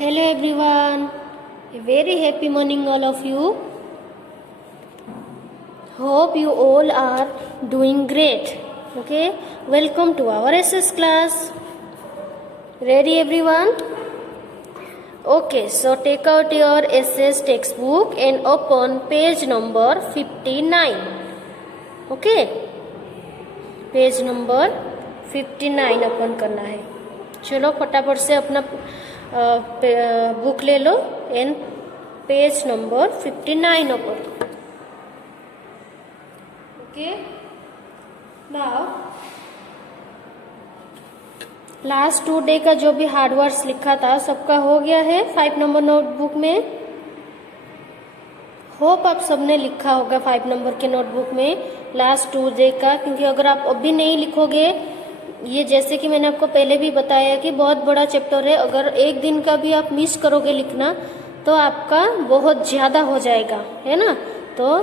Hello everyone, a very happy morning all of you. Hope you all are doing great. Okay, welcome to our SS class. Ready everyone? Okay, so take out your SS textbook and open page number 59. Okay, page number 59 open करना है. चलो फटाफट से अपना book ले लो and page number 59 open. Okay, now last 2 day का जो भी हार्ड वर्ड्स लिखा था सबका हो गया है 5 नंबर नोटबुक में. होप आप सबने लिखा होगा 5 नंबर के नोटबुक में लास्ट 2 डे का, क्योंकि अगर आप अभी नहीं लिखोगे, ये जैसे कि मैंने आपको पहले भी बताया कि बहुत बड़ा चैप्टर है. अगर एक दिन का भी आप मिस करोगे लिखना तो आपका बहुत ज़्यादा हो जाएगा, है ना. तो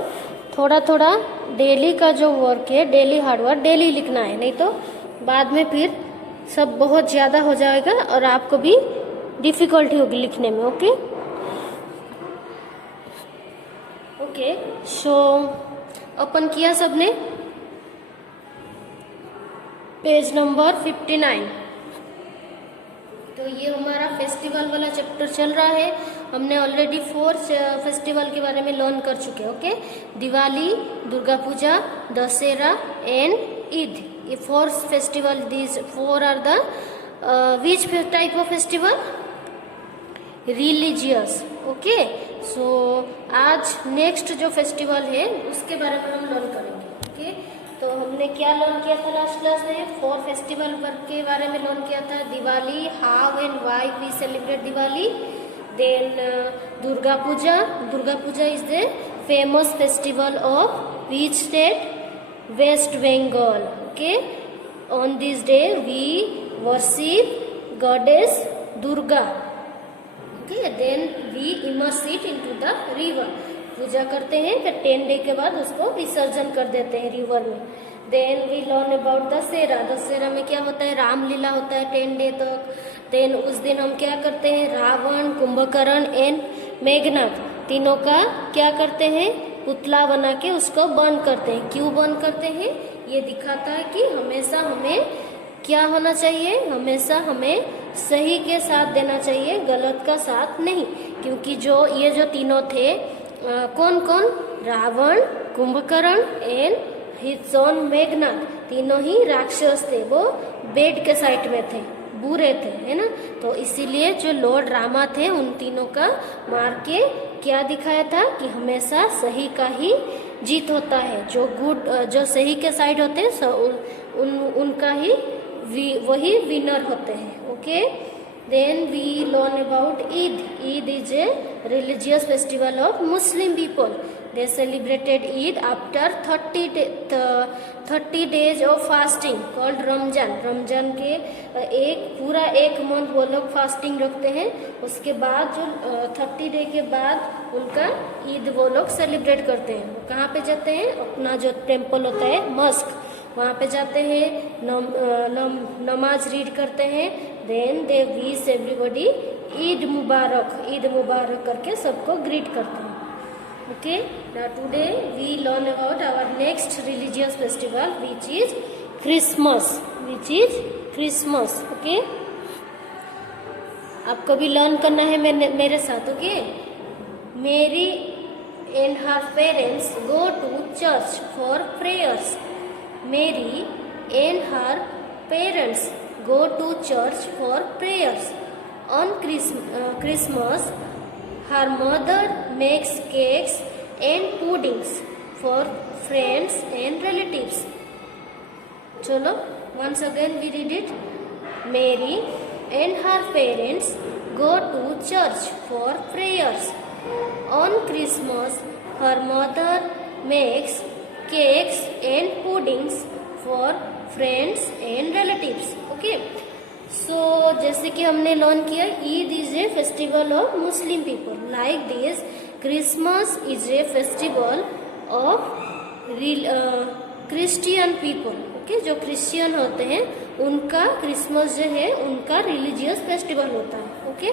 थोड़ा थोड़ा डेली का जो वर्क है, डेली हार्ड वर्क डेली लिखना है, नहीं तो बाद में फिर सब बहुत ज़्यादा हो जाएगा और आपको भी डिफिकल्टी होगी लिखने में. ओके ओके, सो ओपन किया सबने पेज नंबर 59. तो ये हमारा फेस्टिवल वाला चैप्टर चल रहा है. हमने ऑलरेडी 4 फेस्टिवल के बारे में लर्न कर चुके हैं. Okay, Diwali, Durga Puja, Dussehra and Eid. ये 4 festival, these 4 are the which type of festival? Religious. Okay, so आज नेक्स्ट जो फेस्टिवल है उसके बारे में हम लर्न करेंगे. ओके, तो हमने क्या लर्न किया था लास्ट क्लास में? 4 फेस्टिवल के बारे में लर्न किया था. Diwali, how and why we celebrate Diwali. Then Durga Puja. Durga Puja is the famous festival of which state? West Bengal. Okay, on this day we worship goddess Durga. Okay, then we immerse it into the river. पूजा करते हैं, फिर 10 डे के बाद उसको विसर्जन कर देते हैं रिवर में. Then we learn about Dussehra. Dussehra में क्या होता है? रामलीला होता है 10 डे तक. देन उस दिन हम क्या करते हैं? रावण, कुंभकर्ण एंड मेघनाथ तीनों का क्या करते हैं? पुतला बना के उसको बर्न करते हैं. क्यों बर्न करते हैं? ये दिखाता है कि हमेशा हमें क्या होना चाहिए? हमेशा हमें सही के साथ देना चाहिए, गलत का साथ नहीं. क्योंकि ये जो तीनों थे, कौन कौन? Ravan, Kumbhkaran and his son Meghnath, तीनों ही राक्षस थे. वो बेड के साइड में थे, बुरे थे, है ना. तो इसीलिए जो लॉर्ड रामा थे उन तीनों का मार के क्या दिखाया था कि हमेशा सही का ही जीत होता है. जो सही के साइड होते हैं उनका ही वही विनर होते हैं. Okay, then we learn about Eid. Eid is a religious festival of Muslim people. They celebrated Eid after 30 days of fasting called Ramjan. Ramzan के पूरा एक मंथ वो लोग फास्टिंग रखते हैं. उसके बाद जो 30 डे के बाद उनका ईद वो लोग सेलिब्रेट करते हैं. वो कहाँ पे जाते हैं? अपना जो टेम्पल होता है, मस्क, वहाँ पे जाते हैं, नमाज रीड करते हैं. Then they wish everybody Eid Mubarak. Eid Mubarak करके सबको ग्रीट करते हैं. Okay, now today we learn about our next religious festival which is Christmas. Okay, आपको भी लर्न करना है मेरे साथ. Okay, Mary and her parents go to church for prayers. Mary and her parents go to church for prayers. On Christmas, her mother makes cakes and puddings for friends and relatives. Chalo, once again we read it. Mary and her parents go to church for prayers. On Christmas, her mother makes cakes and puddings for friends and relatives. Okay, so जैसे कि हमने learn किया, Eid is a festival of Muslim people. Like this, Christmas is a festival of Christian people. Okay, जो Christian होते हैं उनका Christmas जो है उनका रिलीजियस फेस्टिवल होता है. ओके,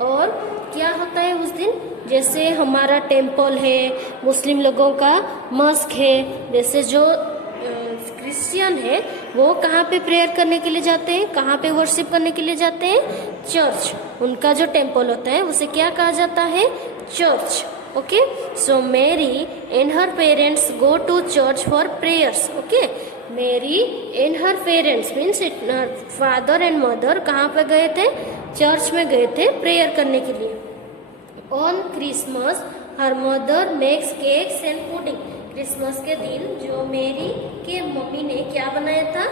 और क्या होता है उस दिन, जैसे हमारा टेम्पल है, मुस्लिम लोगों का मस्क है, जैसे जो क्रिश्चियन है वो कहाँ पे प्रेयर करने के लिए जाते हैं, कहाँ पे वर्शिप करने के लिए जाते हैं, चर्च। उनका जो टेम्पल होता है उसे क्या कहा जाता है, church. Okay, so Mary and her parents go to church for prayers. Okay, Mary and her parents means father and mother कहाँ पे गए थे, चर्च में गए थे प्रेयर करने के लिए। On Christmas her mother makes cakes and pudding. Christmas के दिन जो मेरी के मम्मी ने क्या बनाया था,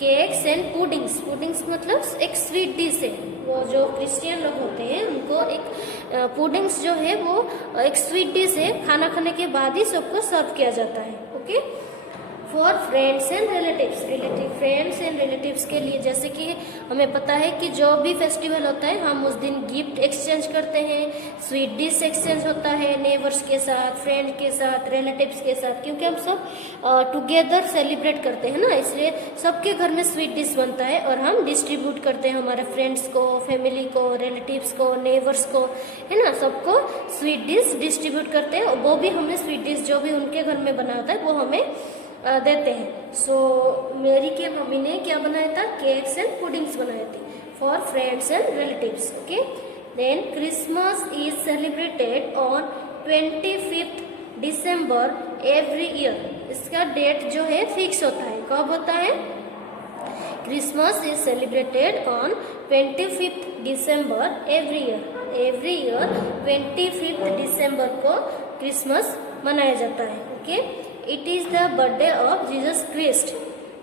केक्स एंड पुडिंग्स। पुडिंग्स मतलब एक स्वीट डिश है, वो जो क्रिश्चियन लोग होते हैं उनको एक पुडिंग्स जो है वो एक स्वीट डिश है, खाना खाने के बाद ही सबको सर्व किया जाता है। Okay, for friends and relatives, friends and relatives के लिए, जैसे कि हमें पता है कि जो भी फेस्टिवल होता है हम उस दिन गिफ्ट एक्सचेंज करते हैं, स्वीट डिश एक्सचेंज होता है नेबर्स के साथ, फ्रेंड के साथ, रिलेटिव्स के साथ, क्योंकि हम सब टुगेदर सेलिब्रेट करते हैं ना, इसलिए सबके घर में स्वीट डिश बनता है और हम डिस्ट्रीब्यूट करते हैं हमारे फ्रेंड्स को, फैमिली को, रिलेटिव्स को, नेबर्स को, है ना, सबको स्वीट डिश डिस्ट्रीब्यूट करते हैं। वो भी हमें स्वीट डिश जो भी उनके घर में बना होता है वो हमें देते हैं। सो मेरी के मम्मी ने क्या बनाया था, केक्स एंड पुडिंग्स बनाए थे for friends and relatives. Okay, then Christmas is celebrated on 25 December every year. इसका डेट जो है फिक्स होता है, कब होता है, Christmas is celebrated on 25 December every year. Every year 25 दिसंबर को क्रिसमस मनाया जाता है। Okay, it is the birthday of Jesus Christ.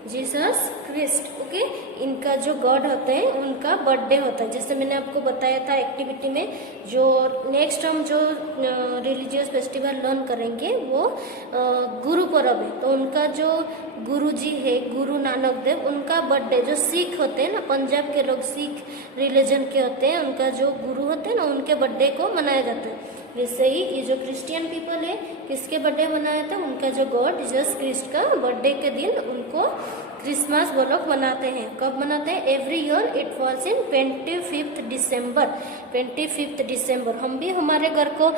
Jesus Christ, okay, इनका जो गॉड होते हैं उनका बर्थडे होता है। जैसे मैंने आपको बताया था एक्टिविटी में, जो नेक्स्ट हम जो रिलीजियस फेस्टिवल लर्न करेंगे वो गुरु पर्व है। तो उनका जो गुरु जी है, गुरु नानक देव, उनका बर्थडे, जो सिख होते हैं ना, पंजाब के लोग सिख रिलीजन के होते हैं, उनका जो गुरु होते हैं ना, उनके बर्थडे को मनाया जाता है। वैसे ही ये जो क्रिश्चियन पीपल है, किसके बर्थडे मनाया था, उनका जो गॉड जीसस क्रिस्ट का बर्थडे के दिन उनको क्रिसमस वो लोग मनाते हैं। कब मनाते हैं, every year it falls in 25 दिसंबर। 25 दिसंबर हम भी हमारे घर को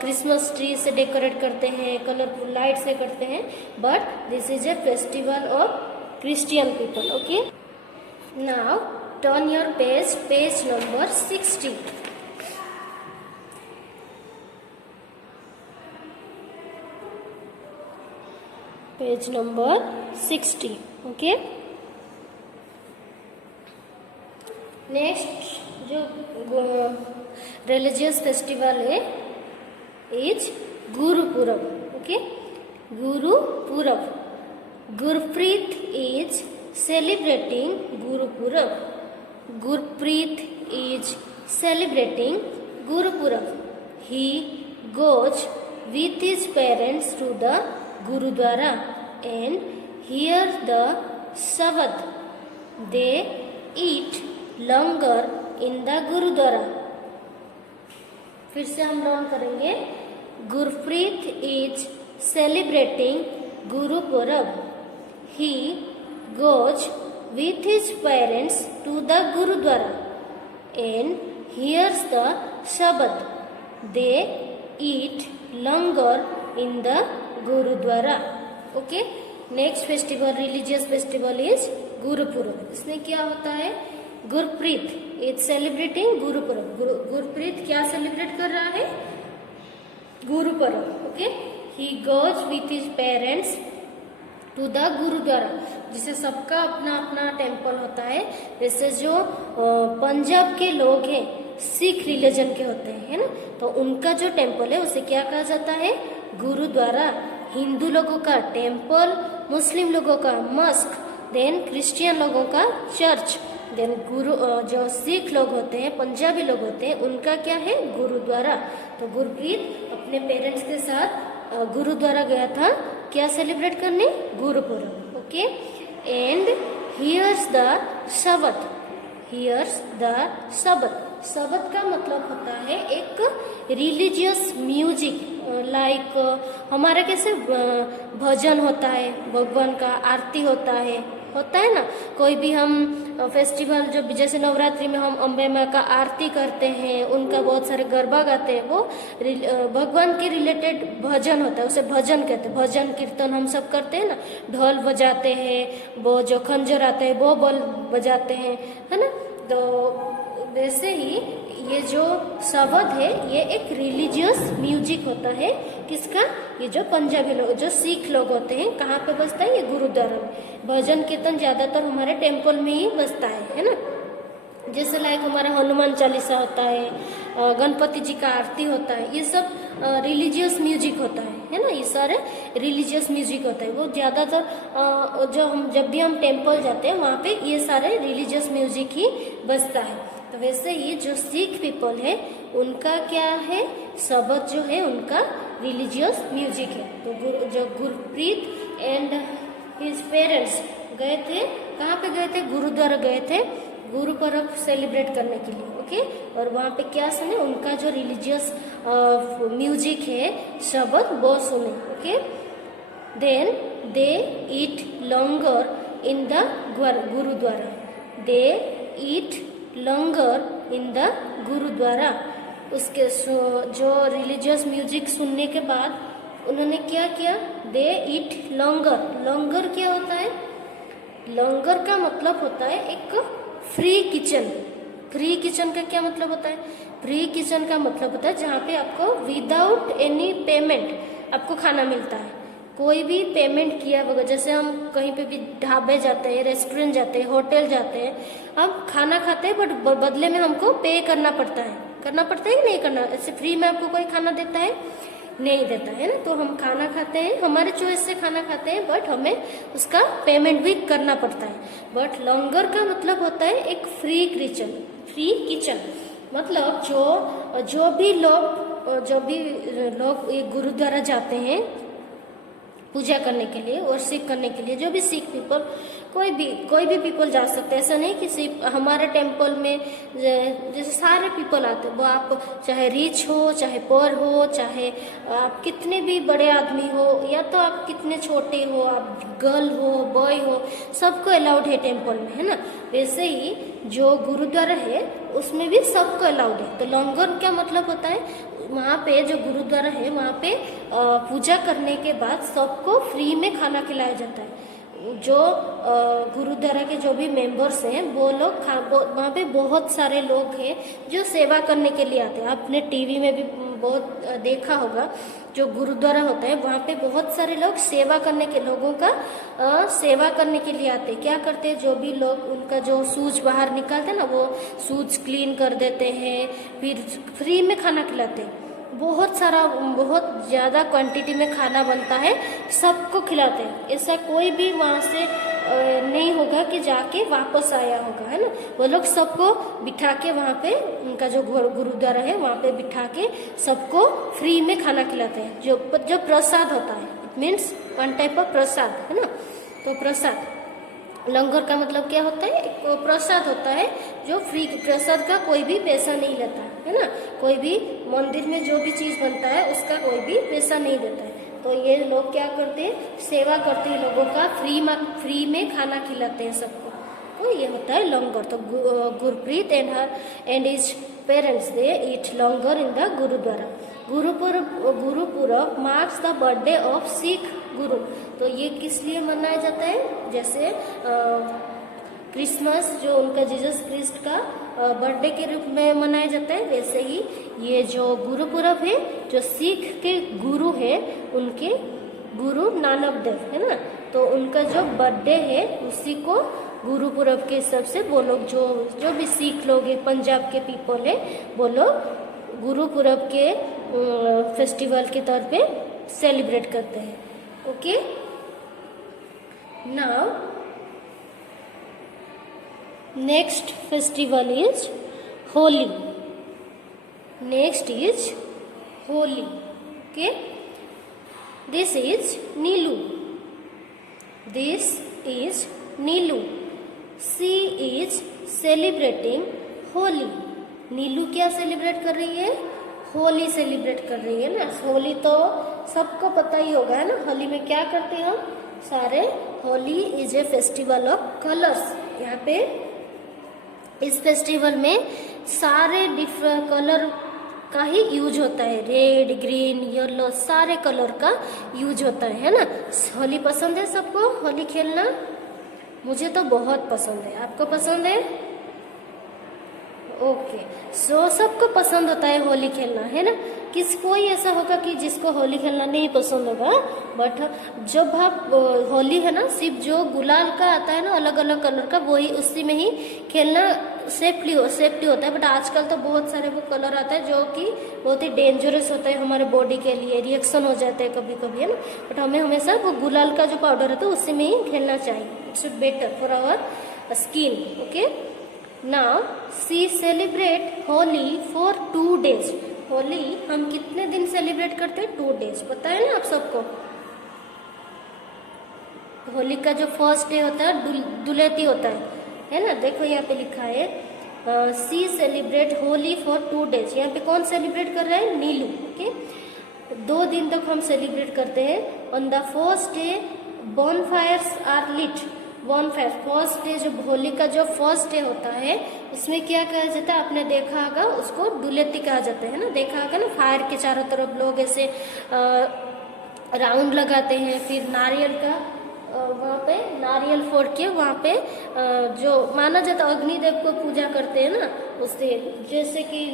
क्रिसमस ट्री से डेकोरेट करते हैं, कलरफुल लाइट से करते हैं, but this is a festival of Christian people. Okay, now turn your page number 60। Page number 60। Okay, next जो रिलीजियस फेस्टिवल है is Gurpurab. Okay, Gurpurab, Gurpreet is celebrating Gurpurab. Gurpreet is celebrating Gurpurab. He goes with his parents to the Gurudwara and hear the Sabbath. They eat longer in the Gurudwara. फिर से हम learn करेंगे। Gurpreet is celebrating Gurpurab. He goes with his parents to the Gurudwara and hears the Sabbath. They eat longer in the Gurudwara. Okay. Next festival, religious festival is Gurpurab. इसमें क्या होता है, Gurpreet is celebrating Gurpurab. Gurpreet क्या celebrate कर रहा है, Gurpurab. Okay, he goes with his parents to the gurdwara. जिसे सबका अपना अपना टेम्पल होता है, जैसे जो पंजाब के लोग हैं सिख रिलीजन के होते हैं, है ना, तो उनका जो टेम्पल है उसे क्या कहा जाता है, गुरुद्वारा। हिंदू लोगों का टेम्पल, मुस्लिम लोगों का मस्क, देन क्रिश्चियन लोगों का चर्च, देन गुरु जो सिख लोग होते हैं, पंजाबी लोग होते हैं, उनका क्या है, गुरुद्वारा। तो गुरप्रीत अपने पेरेंट्स के साथ गुरुद्वारा गया था, क्या सेलिब्रेट करने, Gurpurab. Okay, and here's the sabbath. Here's the sabbath. सबत का मतलब होता है एक रिलीजियस म्यूजिक, लाइक हमारा कैसे भजन होता है, भगवान का आरती होता है, होता है ना। कोई भी हम फेस्टिवल जो जैसे नवरात्रि में हम अम्बे माँ का आरती करते हैं, उनका बहुत सारे गरबा गाते हैं, वो भगवान के रिलेटेड भजन होता है, उसे भजन कहते हैं। भजन कीर्तन हम सब करते हैं ना, ढोल बजाते हैं, वो जो खंजर आता है वो बल बजाते हैं, है ना। तो वैसे ही ये जो शबद है ये एक रिलीजियस म्यूजिक होता है। किसका? ये जो पंजाबी लोग, जो सिख लोग होते हैं, कहाँ पे बजता है? ये गुरुद्वारा में। भजन कीर्तन ज्यादातर हमारे टेम्पल में ही बजता है ना। जैसे लाइक हमारा हनुमान चालीसा होता है, गणपति जी का आरती होता है, ये सब रिलीजियस म्यूजिक होता है ना। ये सारे रिलीजियस म्यूजिक होता है। वो ज्यादातर जो हम जब भी हम टेम्पल जाते हैं वहाँ पे ये सारे रिलीजियस म्यूजिक ही बजता है। तो वैसे ही जो सिख पीपल है उनका क्या है? शबद जो है उनका रिलीजियस म्यूजिक है। तो जो गुरप्रीत एंड हिज पेरेंट्स गए थे, कहाँ पे गए थे? गुरुद्वारा गए थे गुरु पर्व सेलिब्रेट करने के लिए। ओके, और वहाँ पे क्या सुने? उनका जो रिलीजियस म्यूजिक है, शबद, वो सुने। Okay, then they eat langar in the gurdwara. They eat langar in the gurdwara. उसके जो रिलीजियस म्यूजिक सुनने के बाद उन्होंने क्या किया? दे ईट लंगर। लंगर क्या होता है? लंगर का मतलब होता है एक फ्री किचन। फ्री किचन का क्या मतलब होता है? फ्री किचन का मतलब होता है जहाँ पे आपको विदाउट एनी पेमेंट आपको खाना मिलता है। कोई भी पेमेंट किया बगैर, जैसे हम कहीं पे भी ढाबे जाते हैं, रेस्टोरेंट जाते हैं, होटल जाते हैं, हम खाना खाते हैं बट बदले में हमको पे करना पड़ता है। करना पड़ता है कि नहीं करना? ऐसे फ्री में आपको कोई खाना देता है? नहीं देता है ना। तो हम खाना खाते हैं, हमारे चॉइस से खाना खाते हैं, बट हमें उसका पेमेंट भी करना पड़ता है। बट लंगर का मतलब होता है एक फ्री किचन। फ्री किचन मतलब जो भी लोग ये गुरुद्वारा जाते हैं पूजा करने के लिए, वर्शिप करने के लिए, जो भी सिख पीपल, कोई भी पीपल जा सकते हैं। ऐसा नहीं कि सिर्फ हमारे टेम्पल में जैसे सारे पीपल आते हैं, वो आप चाहे रिच हो, चाहे पोर हो, चाहे आप कितने भी बड़े आदमी हो, या तो आप कितने छोटे हो, आप गर्ल हो, बॉय हो, सबको अलाउड है टेम्पल में, है ना। वैसे ही जो गुरुद्वारा है उसमें भी सबको अलाउड है। तो लंगर का मतलब होता है वहाँ पे जो गुरुद्वारा है वहाँ पे पूजा करने के बाद सबको फ्री में खाना खिलाया जाता है। जो गुरुद्वारा के जो भी मेंबर्स हैं वो लोग वहाँ पे बहुत सारे लोग हैं जो सेवा करने के लिए आते हैं। आपने टीवी में भी बहुत देखा होगा, जो गुरुद्वारा होता है वहाँ पे बहुत सारे लोग सेवा करने के लोगों का सेवा करने के लिए आते हैं। क्या करते हैं? जो भी लोग उनका जो सूज बाहर निकालते हैं ना, वो सूज क्लीन कर देते हैं, फिर फ्री में खाना खिलाते हैं। बहुत ज़्यादा क्वांटिटी में खाना बनता है, सबको खिलाते हैं। ऐसा कोई भी वहाँ से नहीं होगा कि जाके वापस आया होगा, है ना। वो लोग सबको बिठा के वहाँ पे, उनका जो गुरुद्वारा है वहाँ पे बिठा के सबको फ्री में खाना खिलाते हैं। जो प्रसाद होता है, it means one type of prasad, है ना। तो प्रसाद, लंगर का मतलब क्या होता है? एक प्रसाद होता है जो फ्री। प्रसाद का कोई भी पैसा नहीं लेता है ना। कोई भी मंदिर में जो भी चीज बनता है उसका कोई भी पैसा नहीं देता है। तो ये लोग क्या करते हैं? सेवा करते हैं, लोगों का फ्री में खाना खिलाते हैं सबको। तो ये होता है लंगर। तो Gurpreet and his parents they eat langar in the gurdwara. Gurpurab marks the birthday of Sikh guru. तो ये किस लिए मनाया जाता है? जैसे क्रिसमस जो उनका जीसस क्रिस्ट का बर्थडे के रूप में मनाया जाता है, वैसे ही ये जो गुरुपुरब है, जो सिख के गुरु है, उनके गुरु नानक देव, है ना। तो उनका जो बर्थडे है उसी को गुरुपुरब के हिसाब से वो लोग जो भी सिख लोग हैं, पंजाब के पीपल है, वो लोग गुरुपुरब के फेस्टिवल के तौर पे सेलिब्रेट करते हैं। Okay, now next festival is Holi. Next is Holi. Okay, this is Neelu. This is Neelu. She is celebrating Holi. Neelu क्या सेलिब्रेट कर रही है? होली सेलिब्रेट कर रही है ना। होली तो सबको पता ही होगा, है ना। होली में क्या करते हैं हम? सारे Holi is a festival of colours. यहाँ पे इस फेस्टिवल में सारे डिफरेंट कलर का ही यूज होता है, रेड, ग्रीन, येलो, सारे कलर का यूज होता है ना। होली पसंद है सबको, होली खेलना? मुझे तो बहुत पसंद है, आपको पसंद है? ओके, सो सबको पसंद होता है होली खेलना, है ना। कोई ऐसा होगा कि जिसको होली खेलना नहीं पसंद होगा, बट जब आप होली है ना, सिर्फ जो गुलाल का आता है ना अलग अलग कलर का, वही उसी में ही खेलना सेफ्टी होता है। बट आजकल तो बहुत सारे वो कलर आता है जो कि बहुत ही डेंजरस होता है हमारे बॉडी के लिए, रिएक्शन हो जाते हैं कभी कभी, है ना। बट हमें हमेशा वो गुलाल का जो पाउडर होता है उसी में ही खेलना चाहिए, it's better for our skin. Okay, now see celebrate Holi for 2 days। Holi हम कितने दिन सेलिब्रेट करते हैं? 2 days। पता है ना आप सबको? होली का जो फर्स्ट डे होता है दुलेती होता है ना। देखो यहाँ पे लिखा है सी सेलिब्रेट होली फॉर 2 days। यहाँ पे कौन सेलिब्रेट कर रहा है? नीलू। ओके, 2 दिन तक हम सेलिब्रेट करते हैं। On the first day bonfires are lit. Bonfire first day, जो होली का जो फर्स्ट डे होता है उसमें क्या कहा जाता है? आपने देखा होगा, उसको दुलेती कहा जाता है ना। देखा होगा ना, फायर के चारों तरफ लोग ऐसे राउंड लगाते हैं, फिर नारियल का वहाँ पे नारियल फोड़ के वहाँ पे जो माना जाता है अग्निदेव को पूजा करते हैं ना, उससे जैसे कि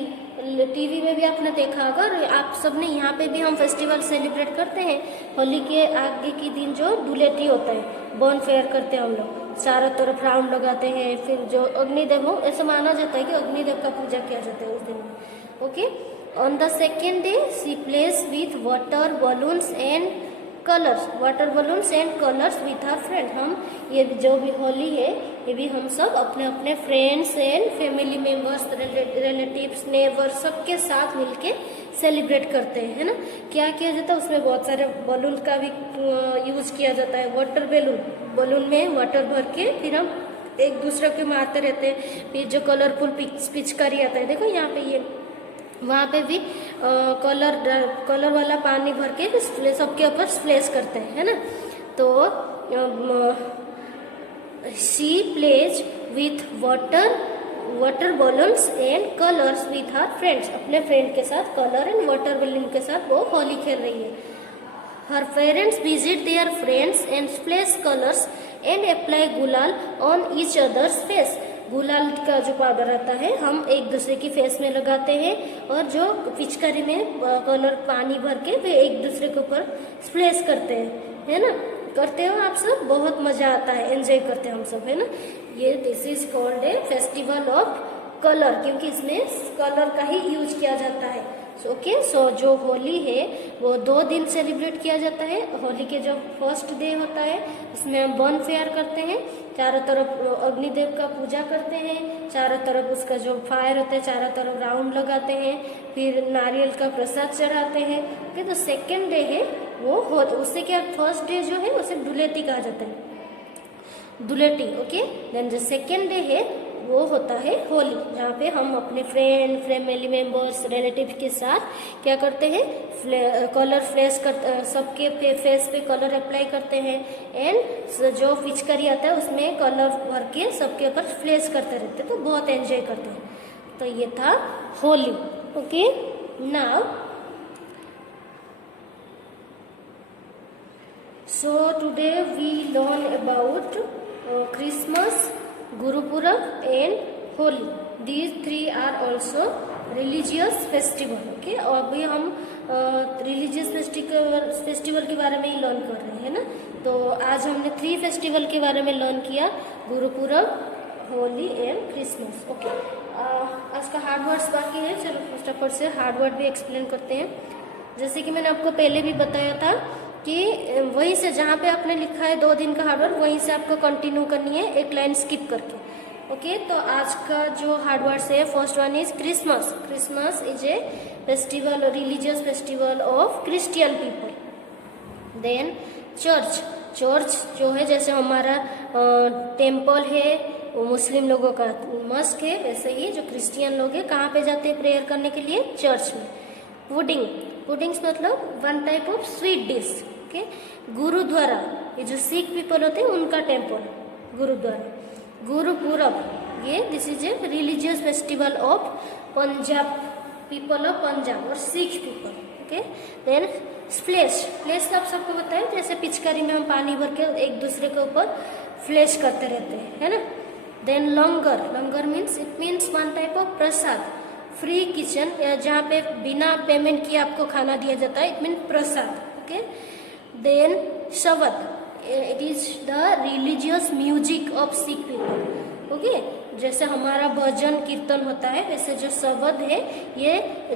टीवी में भी आपने देखा होगा, और आप सबने यहाँ पे भी हम फेस्टिवल सेलिब्रेट करते हैं। होली के आगे के दिन जो दुलेटी होता है, बॉन फेयर करते हैं हम लोग, चारों तरफ राउंड लगाते हैं, फिर जो अग्निदेव हो, ऐसा माना जाता है कि अग्निदेव का पूजा किया जाता है उस दिन। Okay, on the second day she plays with water balloons and colours, water balloons and colours with our friend. हम ये जो भी होली है ये भी हम सब अपने अपने friends and family members, relatives, neighbour सबके साथ मिलके सेलिब्रेट करते हैं, है ना। क्या किया जाता है उसमें? बहुत सारे बलून का भी यूज किया जाता है। वाटर बलून में वाटर भर के फिर हम एक दूसरे के मारते रहते हैं। फिर जो कलरफुल पिचकारी आता है, देखो यहाँ पे ये, वहाँ पे भी कलर वाला पानी भर के सबके ऊपर स्प्लेश करते हैं, है ना। तो she plays with water balloons and colours with her friends. अपने फ्रेंड के साथ कलर एंड वाटर बलून के साथ वो होली खेल रही है। Her parents visit their friends and splash colours and apply gulal on each others face. गुलाल का जो पाउडर आता है हम एक दूसरे की फेस में लगाते हैं, और जो पिचकारी में कलर पानी भर के वे एक दूसरे के ऊपर स्प्लेश करते हैं, है ना। करते हो आप सब? बहुत मजा आता है, एंजॉय करते हैं हम सब, है ना। ये this is called a festival of colour, क्योंकि इसमें कलर का ही यूज किया जाता है। ओके, सो जो होली है वो 2 दिन सेलिब्रेट किया जाता है। होली के जो फर्स्ट डे होता है उसमें हम बॉन फेयर करते हैं, चारों तरफ अग्निदेव का पूजा करते हैं, चारों तरफ उसका जो फायर होता है चारों तरफ राउंड लगाते हैं, फिर नारियल का प्रसाद चढ़ाते हैं। ओके, तो सेकेंड डे है वो उससे क्या, फर्स्ट डे जो है उसे दुलेटी कहा जाता है, दुलेटी। ओके, देन जो सेकेंड डे है वो होता है होली, जहाँ पे हम अपने फ्रेंड, फैमिली मेंबर्स, रिलेटिव के साथ क्या करते हैं? कलर फ्लेश कर, सबके फेस पे कलर अप्लाई करते हैं, एंड जो पिचकारी आता है उसमें कलर भर के सबके ऊपर फ्लेश करते रहते हैं, तो बहुत एंजॉय करते हैं। तो ये था Holi. Okay, now so today we learn about Christmas, Guru Purab and Holi. These 3 are also religious festival. Okay, और अभी हम religious festival के बारे में ही लर्न कर रहे हैं ना। तो आज हमने 3 फेस्टिवल के बारे में लर्न किया, गुरु पूरब, होली एंड क्रिसमस। ओके, आज का हार्ड वर्ड्स बाकी है, चलो फर्स्ट ऑफ ऑल से हार्ड वर्ड भी एक्सप्लेन करते हैं। जैसे कि मैंने आपको पहले भी बताया था कि वहीं से जहाँ पे आपने लिखा है 2 दिन का हार्ड वर्क, वहीं से आपको कंटिन्यू करनी है, एक लाइन स्किप करके। ओके, तो आज का जो हार्ड वर्ड्स है, first one is Christmas. Christmas is a festival, religious festival of Christian people. Then church, church जो है जैसे हमारा टेम्पल है वो मुस्लिम लोगों का मस्क है, वैसे ही जो क्रिश्चियन लोग हैं कहाँ पे जाते हैं प्रेयर करने के लिए? चर्च में। पुडिंग, पुडिंग्स मतलब one type of sweet dish. Okay. Gurdwara, ये जो सिख पीपल होते हैं उनका टेम्पल, गुरुद्वारा। गुरुपूरब, ये this is a religious festival of Punjab, people of Punjab और Sikh people, okay. Then flash, flash आप सबको पता है, जैसे पिचकारी में हम पानी भर के एक दूसरे के ऊपर फ्लैश करते रहते हैं, है ना। Then langar, langar means it means one type of prasad, free kitchen, जहाँ पे बिना पेमेंट किए आपको खाना दिया जाता है, it mean prasad, okay. Then shabad, it is the religious music of Sikh people, okay. जैसे हमारा भजन कीर्तन होता है, वैसे जो शबद है ये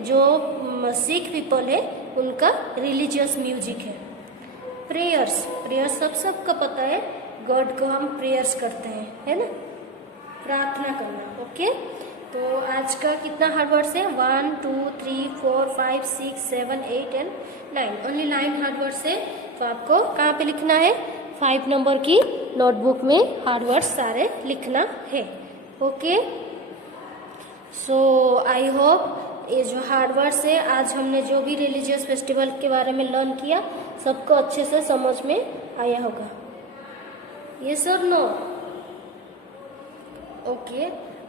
जो सिख पीपल है उनका रिलीजियस म्यूजिक है। प्रेयर्स, प्रेयर्स सबको पता है, गॉड को हम प्रेयर्स करते हैं, है ना, प्रार्थना करना, ओके। तो आज का कितना हार्ड वर्ड्स है, 1 2 3 4 5 6 7 8 एंड 9, ओनली 9 हार्ड वर्ड्स है। तो आपको कहाँ पे लिखना है, 5 नंबर की नोटबुक में हार्ड वर्ड्स सारे लिखना है, ओके। सो आई होप ये जो हार्ड वर्ड्स है, आज हमने जो भी रिलीजियस फेस्टिवल के बारे में लर्न किया सबको अच्छे से समझ में आया होगा, यस और नो, ओके।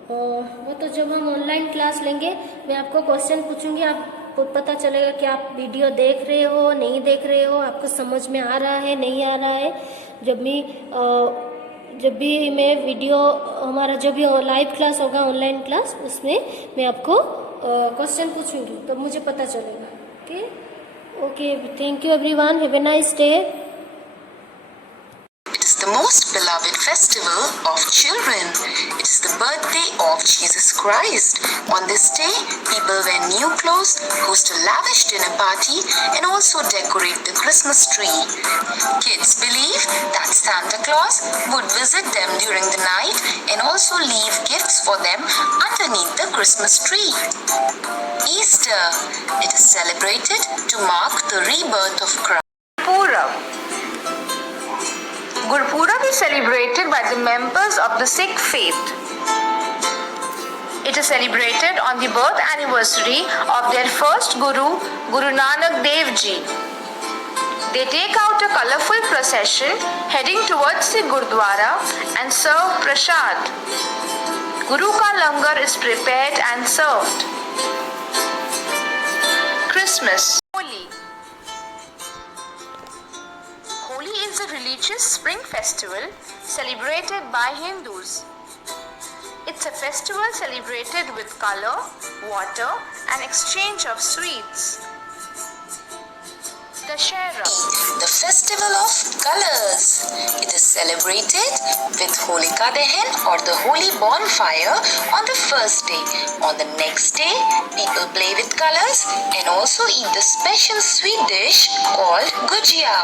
वो तो जब हम ऑनलाइन क्लास लेंगे मैं आपको क्वेश्चन पूछूंगी, आपको पता चलेगा कि आप वीडियो देख रहे हो नहीं देख रहे हो, आपको समझ में आ रहा है नहीं आ रहा है। जब भी मैं वीडियो, हमारा जब भी लाइव क्लास होगा ऑनलाइन क्लास, उसमें मैं आपको क्वेश्चन पूछूंगी तो मुझे पता चलेगा, okay. Okay, thank you everyone, have a nice day. The most beloved festival of children. It is the birthday of Jesus Christ. On this day, people wear new clothes, host a lavish dinner party, and also decorate the Christmas tree. Kids believe that Santa Claus would visit them during the night and also leave gifts for them underneath the Christmas tree. Easter. It is celebrated to mark the rebirth of Christ. Gurpurab is celebrated by the members of the Sikh faith. It is celebrated on the birth anniversary of their first Guru, Guru Nanak Dev Ji. They take out a colorful procession heading towards the Gurdwara and serve prasad. Guru ka langar is prepared and served. Christmas. Holi is a religious spring festival celebrated by Hindus. It's a festival celebrated with color, water, and exchange of sweets. Dussehra, the festival of colors. It is celebrated with Holika Dahan or the holy bonfire on the first day. On the next day, people play with colors and also eat the special sweet dish called gujia.